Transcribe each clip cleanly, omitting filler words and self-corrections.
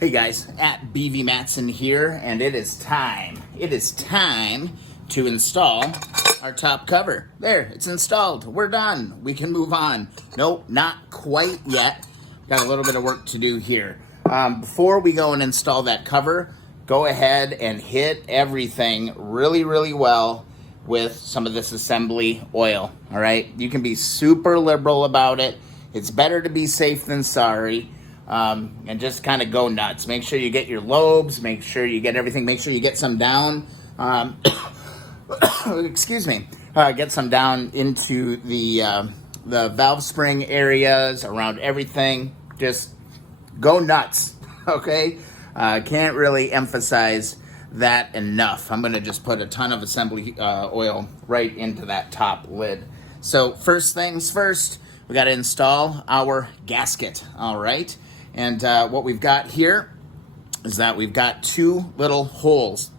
Hey guys, at BV Matson here, and it is time. It is time to install our top cover. There, it's installed. We're done. We can move on. Nope, not quite yet. Got a little bit of work to do here. Before we go and install that cover, go ahead and hit everything really, really well with some of this assembly oil, all right? You can be super liberal about it. It's better to be safe than sorry. And just kind of go nuts. Make sure you get your lobes, make sure you get everything, make sure you get some down, excuse me, get some down into the valve spring areas, around everything. Just go nuts, okay? Can't really emphasize that enough. I'm gonna just put a ton of assembly oil right into that top lid. So first things first, we gotta install our gasket, all right? And what we've got here is that we've got two little holes.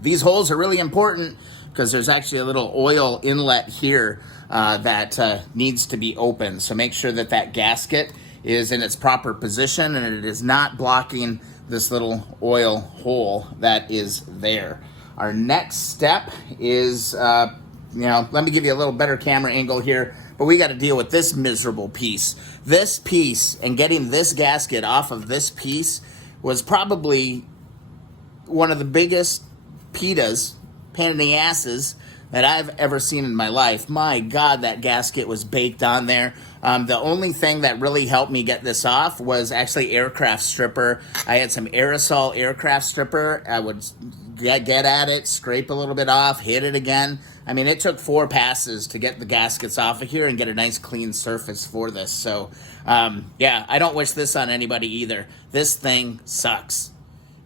These holes are really important because there's actually a little oil inlet here that needs to be opened. So make sure that that gasket is in its proper position and it is not blocking this little oil hole that is there. Our next step is, let me give you a little better camera angle here. But we got to deal with this miserable piece. This piece, and getting this gasket off of this piece, was probably one of the biggest pain in the asses, that I've ever seen in my life. My God, that gasket was baked on there. The only thing that really helped me get this off was actually aircraft stripper. I had some aerosol aircraft stripper. I would get at it, scrape a little bit off, hit it again. I mean, it took 4 passes to get the gaskets off of here and get a nice clean surface for this. So, yeah, I don't wish this on anybody either. This thing sucks.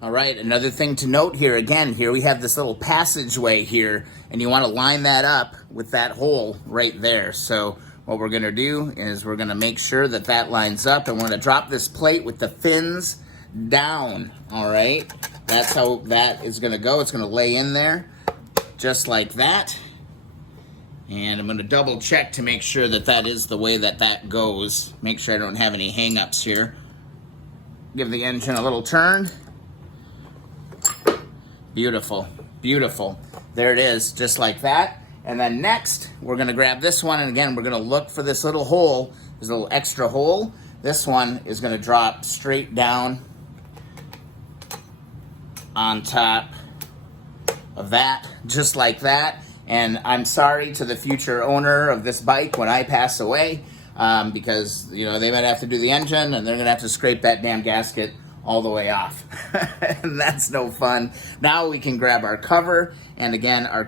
All right, another thing to note here, again, here we have this little passageway here, and you want to line that up with that hole right there. So what we're going to do is we're going to make sure that that lines up, and we're going to drop this plate with the fins down, all right? That's how that is going to go. It's going to lay in there just like that. And I'm going to double check to make sure that that is the way that that goes. Make sure I don't have any hang-ups here. Give the engine a little turn. Beautiful, beautiful. There it is, just like that. And then next, we're going to grab this one, and again, we're going to look for this little hole, this little extra hole. This one is going to drop straight down on top of that, just like that. And I'm sorry to the future owner of this bike when I pass away, because they might have to do the engine and they're gonna have to scrape that damn gasket all the way off. And that's no fun. Now we can grab our cover, and again, our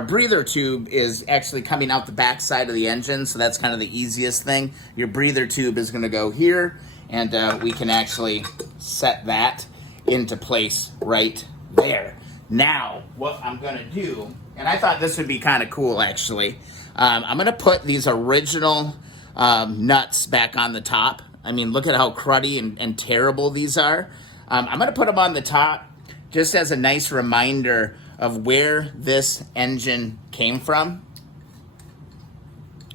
breather tube is actually coming out the back side of the engine, so that's kind of the easiest thing. Your breather tube is gonna go here, and we can actually set that into place right there. Now, what I'm gonna do, and I thought this would be kind of cool actually, I'm gonna put these original nuts back on the top. I mean, look at how cruddy and terrible these are. I'm gonna put them on the top just as a nice reminder of where this engine came from.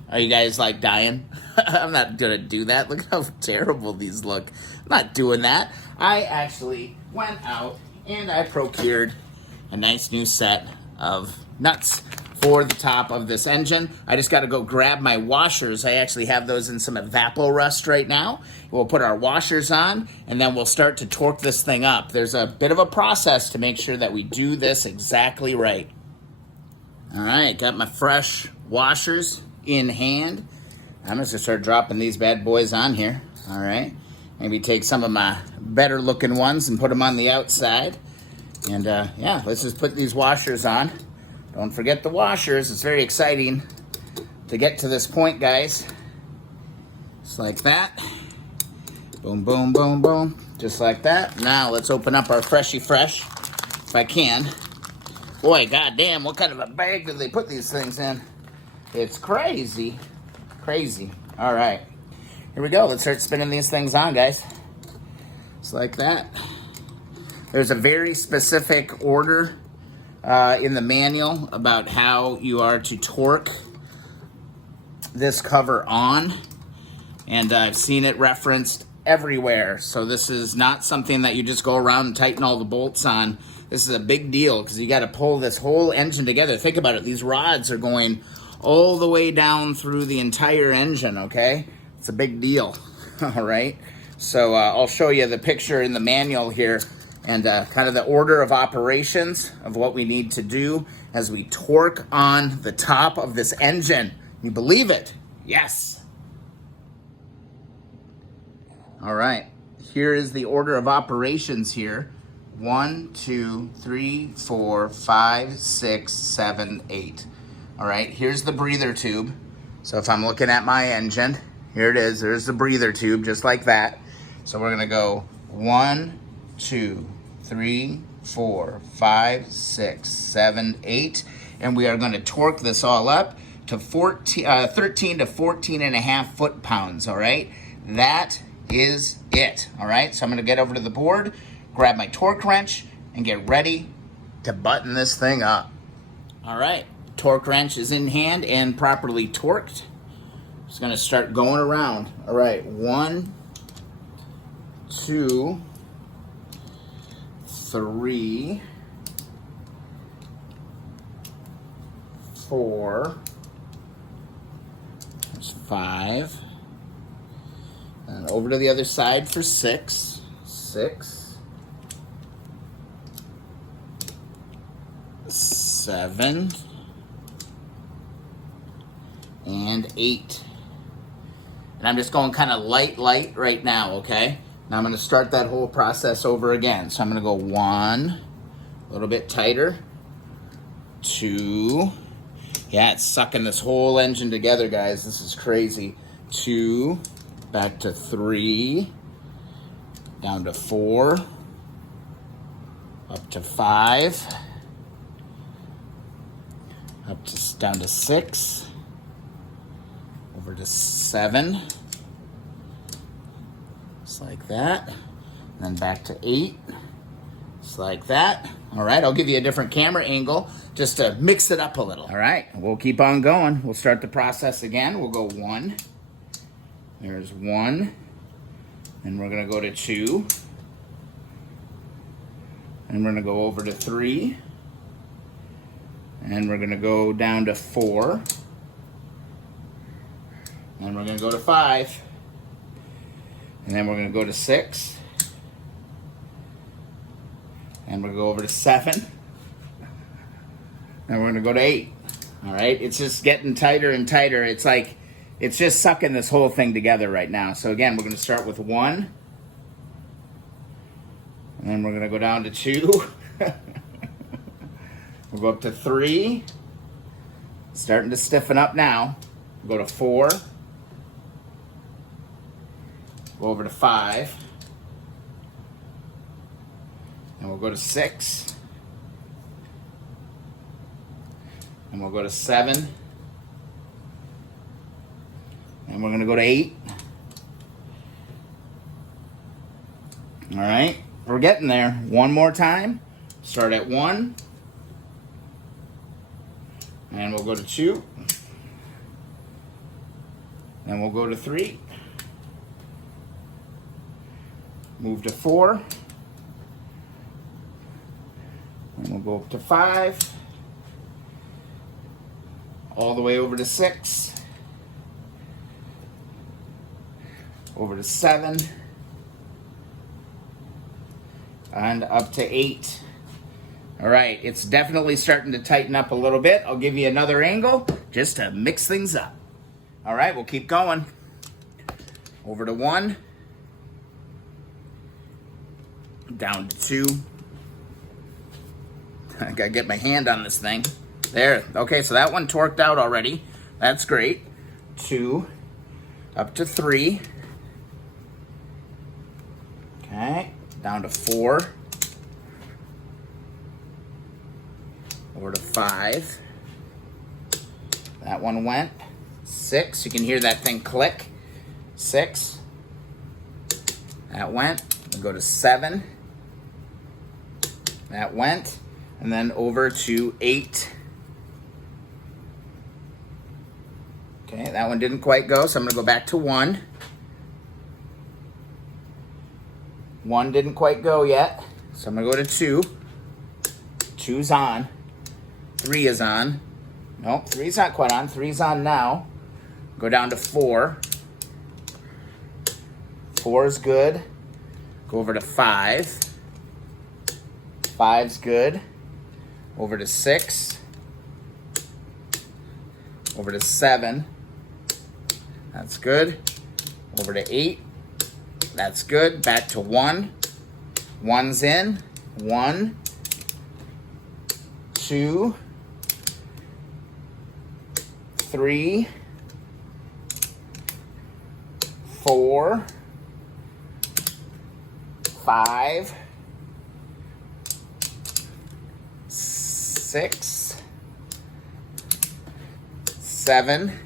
Are you guys like dying? I'm not gonna do that. Look how terrible these look. I'm not doing that. I actually went out and I procured a nice new set of nuts for the top of this engine. I just got to go grab my washers. I actually have those in some Evapor Rust right now. We'll put our washers on, and then we'll start to torque this thing up. There's a bit of a process to make sure that we do this exactly right. All right, got my fresh washers in hand. I'm just gonna start dropping these bad boys on here. All right, maybe take some of my better looking ones and put them on the outside. And yeah, let's just put these washers on. Don't forget the washers. It's very exciting to get to this point, guys. Just like that. Boom, boom, boom, boom. Just like that. Now let's open up our Freshy Fresh, if I can. Boy, goddamn, what kind of a bag did they put these things in? It's crazy. Crazy. All right. Here we go. Let's start spinning these things on, guys. Just like that. There's a very specific order in the manual about how you are to torque this cover on, and I've seen it referenced everywhere. So this is not something that you just go around and tighten all the bolts on. This is a big deal because you got to pull this whole engine together. Think about it. These rods are going all the way down through the entire engine, okay? It's a big deal, all right? So I'll show you the picture in the manual here and kind of the order of operations of what we need to do as we torque on the top of this engine. You believe it? Yes. All right, here is the order of operations here. 1, 2, 3, 4, 5, 6, 7, 8. All right, here's the breather tube. So if I'm looking at my engine, here it is. There's the breather tube, just like that. So we're gonna go 1, 2, 3, 4, 5, 6, 7, 8. And we are gonna torque this all up to 13 to 14 and a half foot-pounds, all right? That is it, all right? So I'm gonna get over to the board, grab my torque wrench, and get ready to button this thing up. All right, torque wrench is in hand and properly torqued. Just gonna start going around. All right, 1, 2, 3, 4, that's 5. And over to the other side for 6, 7, and 8. And I'm just going kind of light right now, okay? Now I'm gonna start that whole process over again. So I'm gonna go 1, a little bit tighter, 2, yeah, it's sucking this whole engine together, guys. This is crazy. 2, back to 3, down to 4, up to 5, down to 6, over to 7, just like that, and then back to 8, just like that. All right, I'll give you a different camera angle just to mix it up a little. All right, we'll keep on going. We'll start the process again. We'll go 1, there's 1, and we're gonna go to 2, and we're gonna go over to 3, and we're gonna go down to 4, and we're gonna go to 5, and then we're gonna go to 6, and we'll go over to 7, and we're gonna go to 8. All right, it's just getting tighter and tighter. It's like, it's just sucking this whole thing together right now. So again, we're gonna start with 1, and then we're gonna go down to 2. We'll go up to 3, starting to stiffen up now. We'll go to 4, go over to 5, and we'll go to 6, and we'll go to 7, and we're gonna go to 8. All right, we're getting there. One more time. Start at 1, and we'll go to 2, and we'll go to 3, move to 4, and we'll go up to 5, all the way over to 6, over to 7, and up to 8. All right, it's definitely starting to tighten up a little bit. I'll give you another angle just to mix things up. All right, we'll keep going. Over to 1, down to 2. I gotta get my hand on this thing. There, okay, so that one torqued out already. That's great. 2, up to 3. Okay, down to 4. Over to 5. That one went. 6, you can hear that thing click. 6. That went. We'll go to 7. That went. And then over to 8. Okay, that one didn't quite go, so I'm gonna go back to 1. 1 didn't quite go yet. So I'm gonna go to 2. 2's on. 3 is on. Nope, 3's not quite on. 3's on now. Go down to 4. 4 is good. Go over to 5. 5's good. Over to 6. Over to 7. That's good. Over to 8. That's good. Back to 1. 1's in. 1, 2, 3, 4, 5, 6, 7,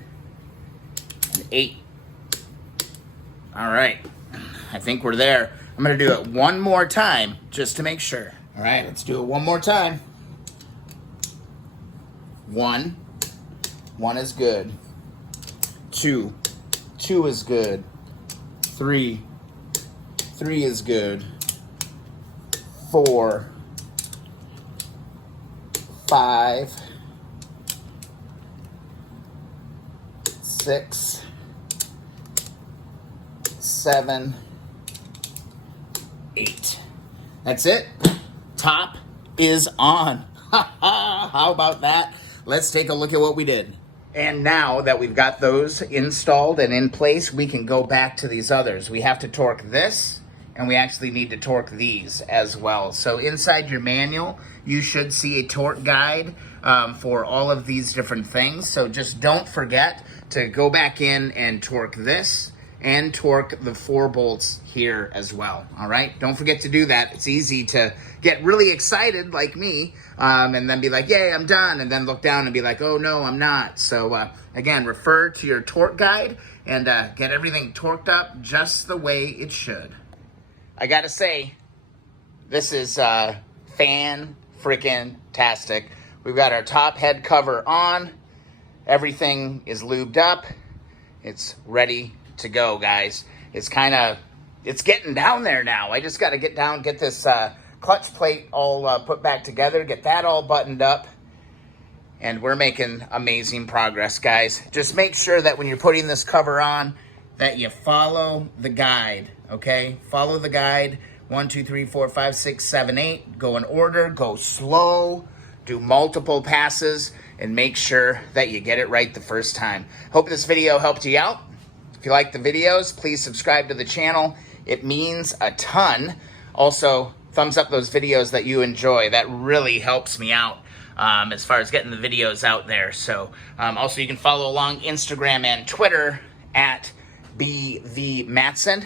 and 8. All right, I think we're there. I'm gonna do it one more time just to make sure. All right, let's do it one more time. 1 is good. 2 is good. 3 is good. 4, 5, 6, 7, 8. That's it. Top is on. How about that? Let's take a look at what we did. And now that we've got those installed and in place, we can go back to these others. We have to torque this, and we actually need to torque these as well. So inside your manual, you should see a torque guide for all of these different things. So just don't forget to go back in and torque this and torque the 4 bolts here as well. All right, don't forget to do that. It's easy to get really excited like me and then be like, yay, I'm done, and then look down and be like, oh no, I'm not. So again, refer to your torque guide and get everything torqued up just the way it should. I gotta say, this is fan-freaking-tastic. We've got our top head cover on. Everything is lubed up. It's ready to go, guys. It's getting down there now. I just got to get down, get this clutch plate all put back together, get that all buttoned up, and we're making amazing progress, guys. Just make sure that when you're putting this cover on that you follow the guide, okay? Follow the guide. 1, 2, 3, 4, 5, 6, 7, 8. Go in order, go slow, do multiple passes, and make sure that you get it right the first time. Hope this video helped you out. If you like the videos, please subscribe to the channel. It means a ton. Also, thumbs up those videos that you enjoy. That really helps me out as far as getting the videos out there. So also you can follow along Instagram and Twitter at BVMatson.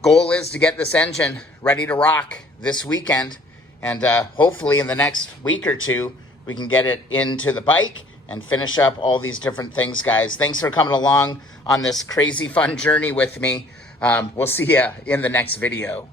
Goal is to get this engine ready to rock this weekend. And hopefully in the next week or two, we can get it into the bike and finish up all these different things, guys. Thanks for coming along on this crazy fun journey with me. We'll see you in the next video.